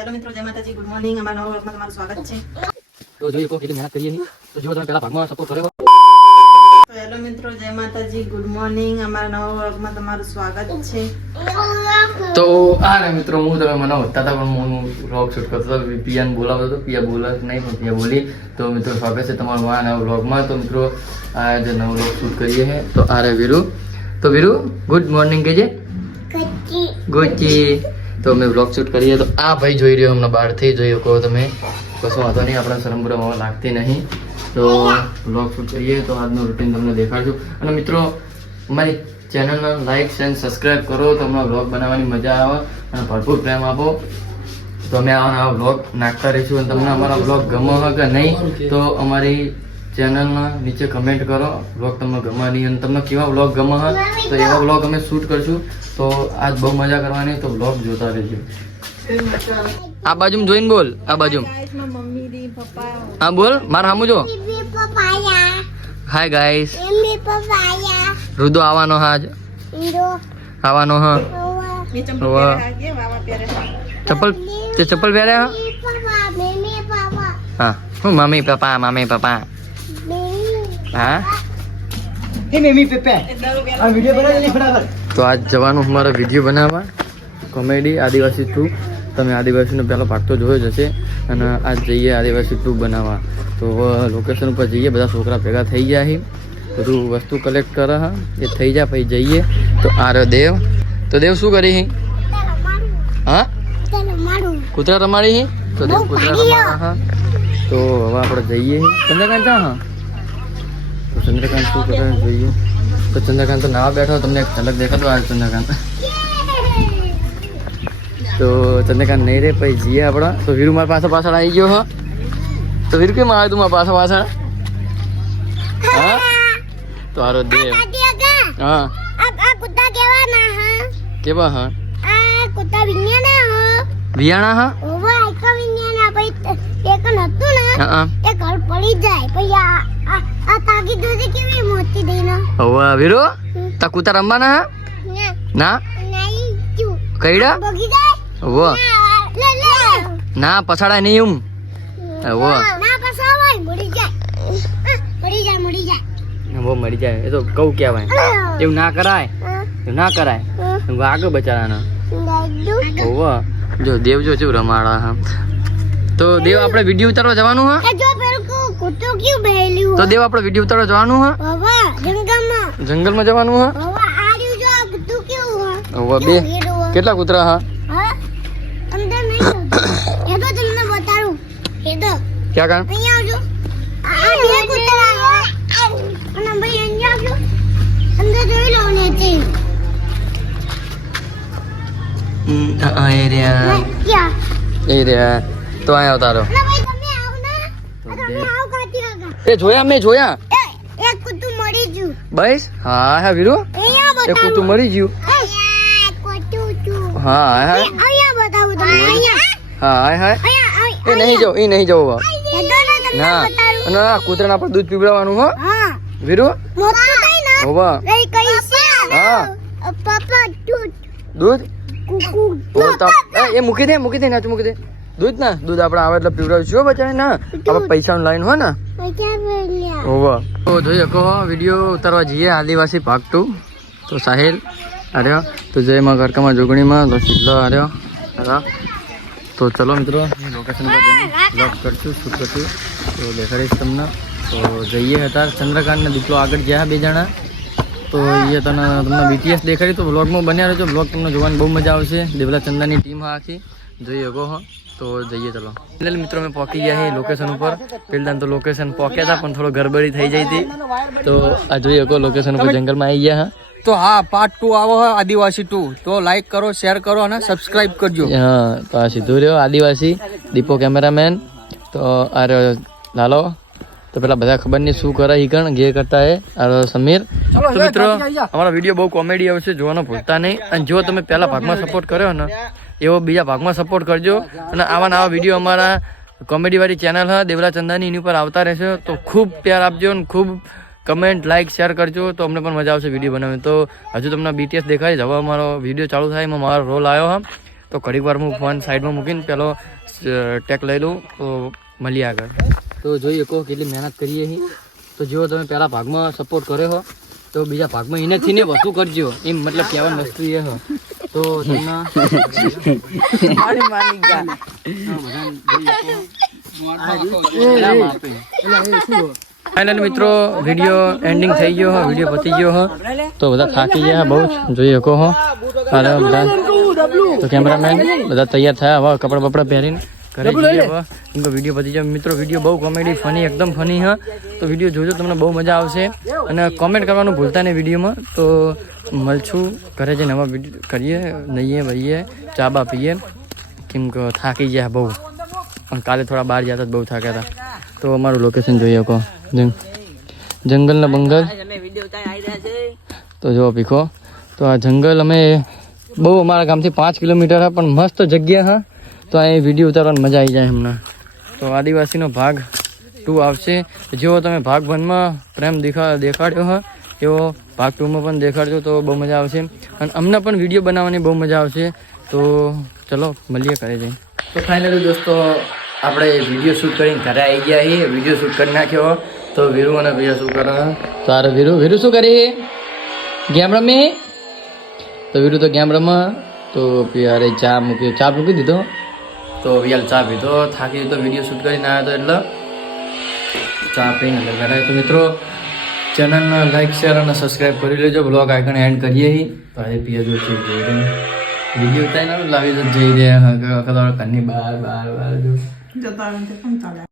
Hello મિત્રો, જય માતાજી, ગુડ મોર્નિંગ. અમારા નવા વ્લોગમાં તમારું સ્વાગત છે. તો જોઈએ તો કેટલી મહેનત કરીએ તો જો તમે પહેલા ભાગમાં સપોર્ટ કર્યો. તો હેલો મિત્રો, જય માતાજી, ગુડ મોર્નિંગ. અમારા નવા વ્લોગમાં તમારું સ્વાગત છે. તો આ રે મિત્રો, હું તમે મને હોતા હતા પણ હું વ્લોગ શૂટ કરતો હતો. પિયાને બોલાવતો હતો, પિયા બોલા નહીં પણ પિયા બોલી. તો મિત્રો સ્વાગત છે તમારું આ નવા વ્લોગમાં. તો મિત્રો આ જે નવો વ્લોગ શૂટ કરીએ છીએ તો આ રે વીરુ. તો વીરુ ગુડ મોર્નિંગ કહેજે. ગુચી. તો અમે વ્લોગ શૂટ કરીએ તો આ ભાઈ જોઈ રહ્યો હમણાં બહારથી જોઈ શકો તમે. કશું વાંધો નહીં, આપણે શરમભરમ લાગતી નહીં. તો વ્લોગ શૂટ કરીએ તો આજનું રૂટીન તમને દેખાડશું. અને મિત્રો અમારી ચેનલને લાઈક એન્ડ સબસ્ક્રાઈબ કરો તો હમણાં વ્લોગ બનાવવાની મજા આવે અને ભરપૂર પ્રેમ આપો તો અમે આવા વ્લોગ નાખતા રહીશું. અને તમને અમારા વ્લોગ ગમે કે નહીં તો અમારી ચેનલના નીચે કમેન્ટ કરો વ્લોગ તમને ગમે નહીં અને તમને કેવા વ્લોગ ગમે તો એવા વ્લોગ અમે શૂટ કરશું. તો આજ બહુ મજા કરવાની, તો વ્લોગ જોતા રહેજો. આ બાજુ જોઈને બોલ, આ બાજુ હા બોલ, મારા સામું જો. હાય ગાઈસ, રુદો આવવાનો હાજ આવવાનો હા. ચપ્પલ તે ચપ્પલ પહેર્યા હા. હું મમ્મી પપ્પા હા. તો આજ જવાનું અમારા વિડીયો બનાવવા કોમેડી આદિવાસી 2. તમે આદિવાસીનો પહેલો ભાગ તો જોયો જ હશે. અને આજ જઈએ આદિવાસી 2 બનાવવા. તો લોકેશન ઉપર જઈએ, બધા છોકરા ભેગા થઈ ગયા છે, બધું વસ્તુ કલેક્ટ કરે હા, એ થઈ જાય પછી જઈએ. તો આ દેવ, તો દેવ શું કરી હા કૂતરા રમાડી તો દેવ કૂતરા રમાડા હા. તો હવે આપણે જઈએ ચંદ્રકાંત હા. તો ચંદ્રકાંત શું કરે જોઈએ. તો ચંદ્રકાંત તો નાવા બેઠો, તમને એક ઝલક દેખાતો આ ચંદ્રકાંત. તો ચંદ્રકાંત નહીં રે પછી જઈએ આપણા. તો વીરુ મારા પાછળ આવી ગયો હો. તો વીરુ કેમ આવ્યો તું મારા પાછળ હા. તો હારો દેવ હા કેવા હા વિયાણા હા હવે વીરુ તા કૂતરા રમવાના હા ના કઈડા વો ના પછાડાય નહીં એમ વો વો મરી જાય. એ તો કઉ કહેવાય, એવું ના કરાય, એવું ના કરાય. આગળ બચારાના ઓવા જો દેવ જો શું રમાડા હા. તો દેવ આપણે વિડીયો ઉતારવા જવાનું હા. તો દેવ આપણે વિડીયો ઉતારવા જવાનું હા. જંગલમાં જવાનું હા. ઓવા બે કેટલા કૂતરા હા ક્યાં કામ તો આયા તારો એ જોયા મેં જોયા બસ હા હા વીરુ એ કૂતું મરી ગયું હા હા હા હા એ નહીં જાવ ના ના કૂતરાના પર દૂધ પીવડાવવાનું હો વીરુ હોવા હા દૂધ એ મૂકી દે નાચ મૂકી દે દૂધ ના દૂધ આપણે આવે એટલે પીવડાવીશું બચારે ના આપણે પૈસાનું લાઈન હોય ને હોવા. તો જોઈ શકો વિડીયો ઉતારવા જઈએ આદિવાસી ભાગ 2. તો સાહિલ આર્યો, તો જય માં ઘરકામાં જોગણીમાં, તો શીતલો આર્યો હા. તો ચલો મિત્રો લોકેશન પર બ્લોગ કરશું, શૂટ કરશું તો દેખાડીશ તમને. તો જઈએ અત્યારે ચંદ્રકાંત ને દીકરો આગળ ગયા બે જણા. તો એ તમને બીટીએસ દેખાડી તો બ્લોગમાં બન્યા રહેજો. બ્લોગ તમને જોવાની બહુ મજા આવશે. દેવલા ચંદાની ટીમ આખી જોઈ શકો હો. તો જઈએ ચલો. એટલે મિત્રો અમે પહોંચી ગયા છીએ લોકેશન ઉપર. પહેલાં તો લોકેશન પહોંચ્યા હતા પણ થોડો ગડબડી થઈ જઈ હતી. તો આ જોઈ શકો લોકેશન ઉપર જંગલમાં આવી ગયા હા. તો હા પાર્ટ 2 આવો હોય આદિવાસી 2 તો લાઈક કરો, શેર કરો અને સબસ્ક્રાઇબ કરજો. હા તો આ સીધું રહ્યો આદિવાસી દીપો કેમેરામેન. તો આ રહ્યો લાલો. તો પેલા બધા ખબર નહીં શું કરે ઈકણ ગે કરતા હે આ સમીર. તો મિત્રો અમારો વિડીયો બહુ કોમેડી આવશે, જોવાનો ભૂલતા નહીં. અને જો તમે પહેલા ભાગમાં સપોર્ટ કર્યો ને એવો બીજા ભાગમાં સપોર્ટ કરજો. અને આવા વિડીયો અમારા કોમેડી વાળી ચેનલ હા દેવલા ચંદાની એની ઉપર આવતા રહેશે. તો ખૂબ પ્યાર આપજો અને ખૂબ કમેન્ટ લાઈક શેર કરજો તો અમને પણ મજા આવશે વિડીયો બનાવવાની. તો હજુ તમને બીટીએસ દેખાય હવે અમારો વિડીયો ચાલુ થાય એમાં મારો રોલ આવ્યો હા. તો ઘડીક વાર હું ફોન સાઈડમાં મૂકીને પેલો ટેક લઈ લઉં તો મળીએ આગળ. તો જોઈએ કહો કેટલી મહેનત કરીએ છીએ. તો જો તમે પહેલા ભાગમાં સપોર્ટ કર્યો હો તો બીજા ભાગમાં એનાથી ને વધુ કરજો, એમ મતલબ કહેવાની વસ્તુ એ હો. તો તમને ફાઇનલ મિત્રો વિડીયો એન્ડિંગ થઈ ગયો હો, વિડીયો પતી ગયો હો. તો બધા થાકી ગયા બહુ જ જોઈ શકો હો. અરે બધા તો કેમેરામેન બધા તૈયાર થયા હવે કપડા બપડા પહેરીને ઘરે જઈએ હવે. કેમ કે વિડીયો પતી જાય મિત્રો. વિડીયો બહુ કોમેડી ફની એકદમ ફની હા. તો વિડીયો જોજો તમને બહુ મજા આવશે અને કોમેન્ટ કરવાનું ભૂલતા નહીં વિડીયોમાં. તો મળશું ઘરે જઈને નવા વિડીયો કરીએ, નહીએ વહીએ, ચા બા પીએ, કેમ કે થાકી ગયા બહુ. પણ કાલે થોડા બહાર જતા બહુ થાક્યા હતા. તો અમારું લોકેશન જોઈ શકો, જંગલના બંગલ. તો જો ભીખો તો આ જંગલ અમે બહુ અમારા ગામથી 5 કિલોમીટર હા, પણ મસ્ત જગ્યા હા. તો અહીં વિડીયો ઉતારવાની મજા આવી જાય હમણાં. તો આદિવાસીનો ભાગ 2 આવશે. જેવો તમે ભાગ 1માં પ્રેમ દેખાડ્યો હા એવો ભાગ 2માં પણ દેખાડજો તો બહુ મજા આવશે. અને અમને પણ વિડીયો બનાવવાની બહુ મજા આવશે. તો ચલો મળીએ ઘરે જઈને. તો ફાઇનલી દોસ્તો આપણે વિડીયો શૂટ કરીને ઘરે આવી ગયા છીએ. વિડીયો શૂટ કરી નાખ્યો. તો વીરુ અને ભૈયા શું કરે? તો અરે વીરુ શું કરી? ગેમ રમી. તો વીરુ તો ગેમ રમા. તો યારે ચા મૂકી દીધો. તો વિયાલ ચા પીધો, થાકી તો વિડીયો શૂટ કરીને આવ્યો તો એટલે ચા પીને ઘરે. તો મિત્રો ચેનલને લાઈક શેર અને સબસ્ક્રાઈબ કરી લેજો. બ્લોગ આઇકન એન્ડ કરીએ છીએ. તો આજે પિયા જો છે વિડીયો ઉતારીને લાવી જઈ રહ્યા ઘરની બહાર જો જતા આવે છે પણ ચાલે.